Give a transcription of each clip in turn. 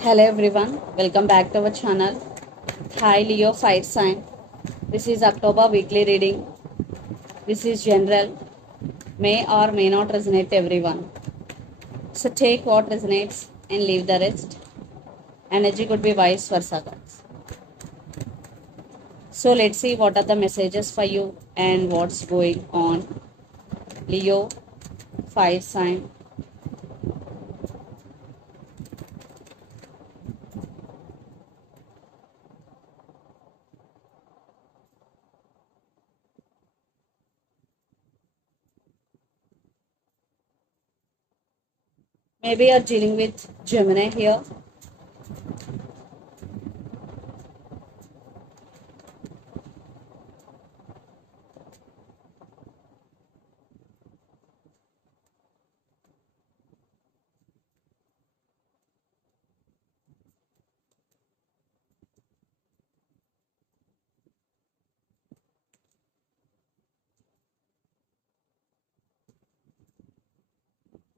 Hello everyone, welcome back to our channel. Hi Leo Fire Sign. This is October weekly reading. This is general, may or may not resonate everyone. So take what resonates and leave the rest. Energy could be vice versa, guys. So let's see what are the messages for you and what's going on. Leo Fire Sign. Maybe you're dealing with Gemini here.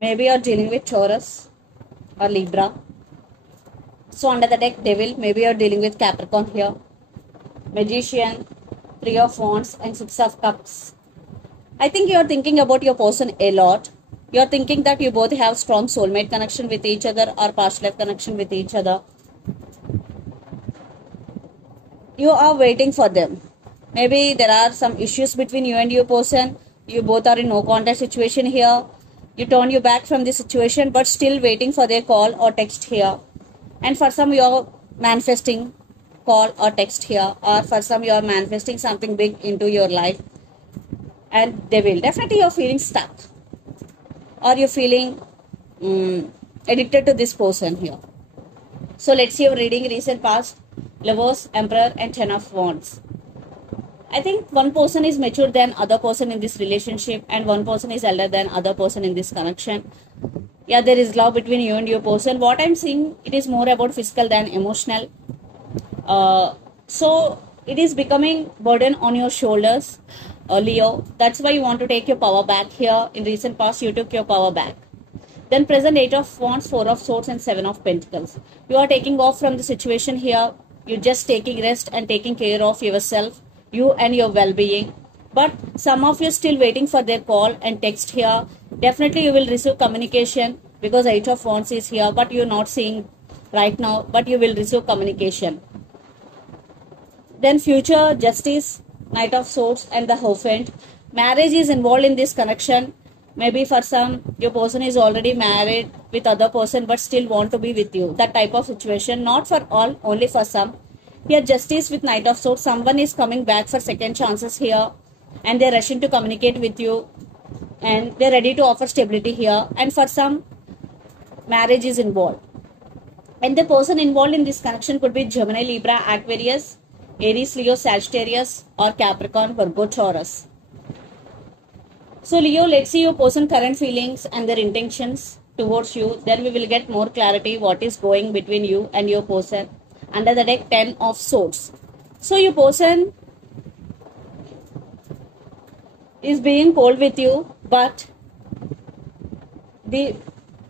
Maybe you're dealing with Taurus or Libra. So under the deck, Devil, maybe you're dealing with Capricorn here. Magician, Three of Wands and Six of Cups. I think you're thinking about your person a lot. You're thinking that you both have strong soulmate connection with each other or past life connection with each other. You are waiting for them. Maybe there are some issues between you and your person. You both are in no contact situation here. You turn your back from the situation but still waiting for their call or text here. And for some you are manifesting call or text here, or for some you are manifesting something big into your life, and they will definitely you're feeling stuck or you're feeling addicted to this person here. So let's see your reading recent past. Lovers, Emperor and Ten of Wands. I think one person is mature than other person in this relationship, and one person is elder than other person in this connection. Yeah, there is love between you and your person. What I'm seeing, it is more about physical than emotional. So it is becoming burden on your shoulders, Leo. That's why you want to take your power back here. In recent past, you took your power back. Then present Eight of Wands, Four of Swords and Seven of Pentacles. You are taking off from the situation here. You're just taking rest and taking care of yourself, you and your well-being. But some of you still waiting for their call and text here. Definitely you will receive communication because Eight of Wands is here, but you're not seeing right now, but you will receive communication. Then future Justice, Knight of Swords and the Hierophant. Marriage is involved in this connection. Maybe for some, your person is already married with other person but still want to be with you. That type of situation. Not for all, only for some. Here Justice with Knight of Swords. Someone is coming back for second chances here. And they're rushing to communicate with you. And they're ready to offer stability here. And for some, marriage is involved. And the person involved in this connection could be Gemini, Libra, Aquarius, Aries, Leo, Sagittarius or Capricorn, Virgo, Taurus. So Leo, let's see your person current feelings and their intentions towards you. Then we will get more clarity what is going between you and your person. Under the deck, 10 of Swords. So your person is being cold with you, but the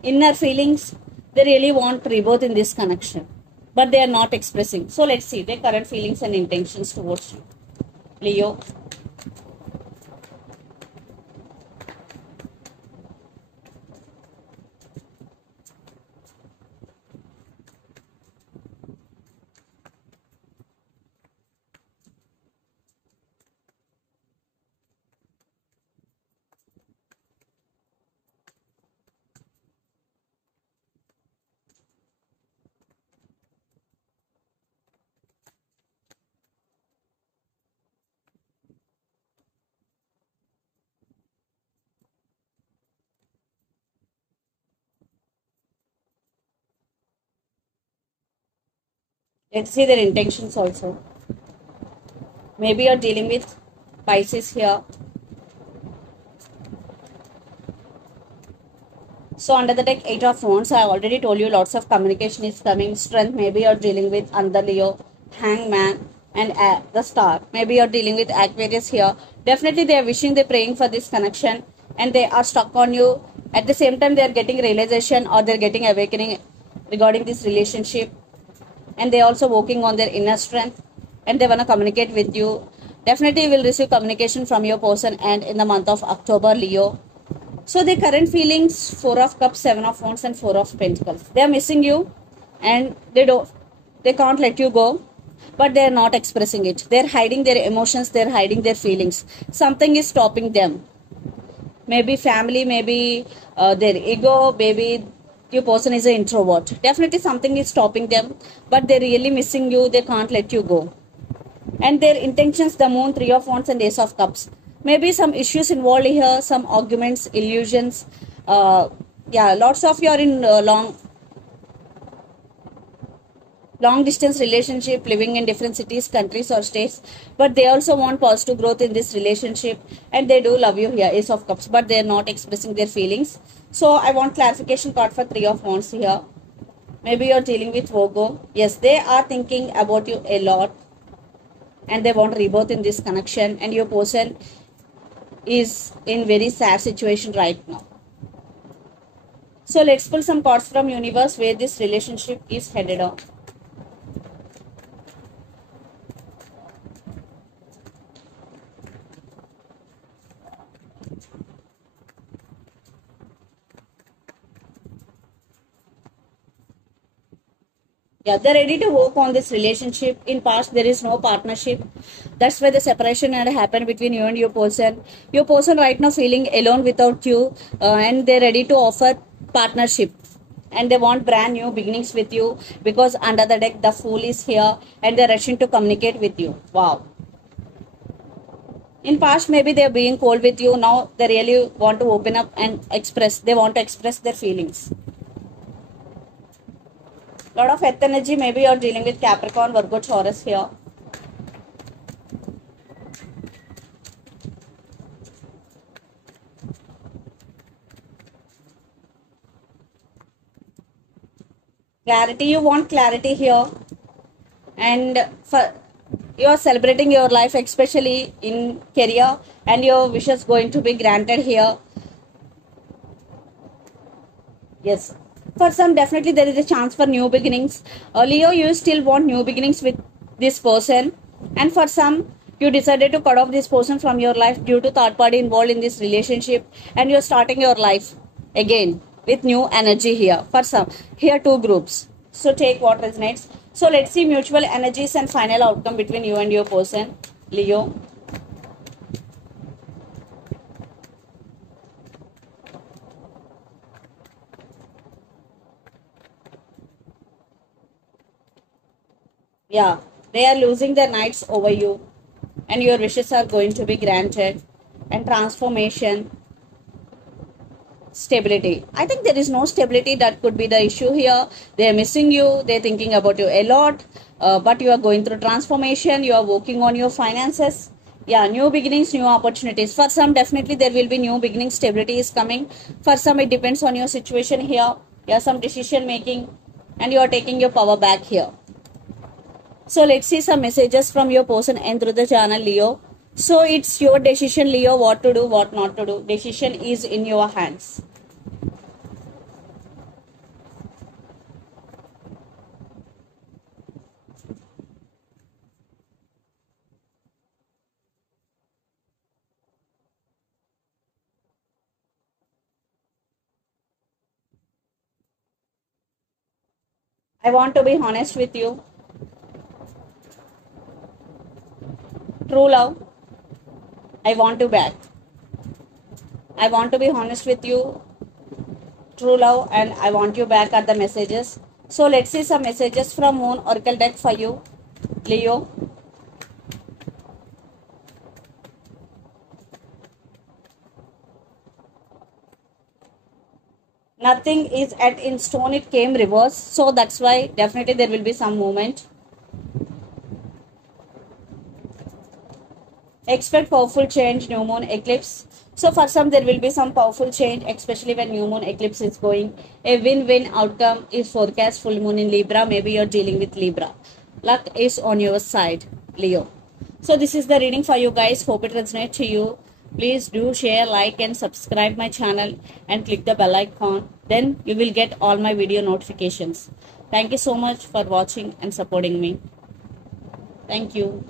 inner feelings, they really want rebirth in this connection, but they are not expressing. So let's see their current feelings and intentions towards you, Leo. Let's see their intentions also. Maybe you're dealing with Pisces here. So under the deck, 8 of Wands, I already told you lots of communication is coming. Strength, maybe you're dealing with another Leo, Hangman and the Star. Maybe you're dealing with Aquarius here. Definitely they are wishing, they're praying for this connection and they are stuck on you. At the same time, they are getting realization or they're getting awakening regarding this relationship, and they also working on their inner strength, and they want to communicate with you. Definitely you will receive communication from your person and in the month of October, Leo. So the current feelings, 4 of Cups, 7 of Wands and 4 of Pentacles. They are missing you and they can't let you go, but they are not expressing it. They are hiding their emotions, they are hiding their feelings. Something is stopping them. Maybe family, maybe their ego, maybe your person is an introvert. Definitely something is stopping them, but they're really missing you. They can't let you go. And their intentions, the Moon, 3 of Wands and Ace of Cups. Maybe some issues involved here, some arguments, illusions. Yeah, lots of you are in long distance relationship, living in different cities, countries or states, but they also want positive growth in this relationship, and they do love you here, Ace of Cups, but they are not expressing their feelings. So I want clarification card for 3 of Wands here. Maybe you're dealing with Virgo. Yes, they are thinking about you a lot, and they want rebirth in this connection, and your person is in very sad situation right now. So let's pull some cards from universe where this relationship is headed on. Yeah, they're ready to work on this relationship. In past, there is no partnership. That's why the separation had happened between you and your person. Your person right now feeling alone without you, and they're ready to offer partnership. And they want brand new beginnings with you, because under the deck, the Fool is here, and they're rushing to communicate with you. Wow. In past, maybe they're being cold with you. Now, they really want to open up and express. They want to express their feelings. Lot of earth energy. Maybe you're dealing with Capricorn, Virgo, Taurus here. Clarity. You want clarity here, and you are celebrating your life, especially in career, and your wishes going to be granted here. Yes. For some, definitely there is a chance for new beginnings. Leo, you still want new beginnings with this person. And for some, you decided to cut off this person from your life due to third party involved in this relationship. And you're starting your life again with new energy here. For some, here 2 groups. So take what resonates. So let's see mutual energies and final outcome between you and your person, Leo. Yeah, they are losing their nights over you, and your wishes are going to be granted. And transformation, stability. I think there is no stability. That could be the issue here. They are missing you. They are thinking about you a lot. But you are going through transformation. You are working on your finances. Yeah, new beginnings, new opportunities. For some, definitely there will be new beginnings. Stability is coming. For some, it depends on your situation here. Yeah, some decision making, and you are taking your power back here. So let's see some messages from your person and through the channel, Leo. So it's your decision, Leo, what to do, what not to do. Decision is in your hands. I want to be honest with you. True love, I want you back. I want to be honest with you. True love, and I want you back are the messages. So let's see some messages from Moon Oracle deck for you, Leo. Nothing is at in stone, it came reverse. So that's why definitely there will be some movement. Expect powerful change, new moon eclipse. So for some there will be some powerful change, especially when new moon eclipse is going. A win-win outcome is forecast. Full moon in Libra. Maybe you're dealing with Libra. Luck is on your side, Leo. So this is the reading for you guys. Hope it resonates to you. Please do share, like and subscribe my channel and click the bell icon. Then you will get all my video notifications. Thank you so much for watching and supporting me. Thank you.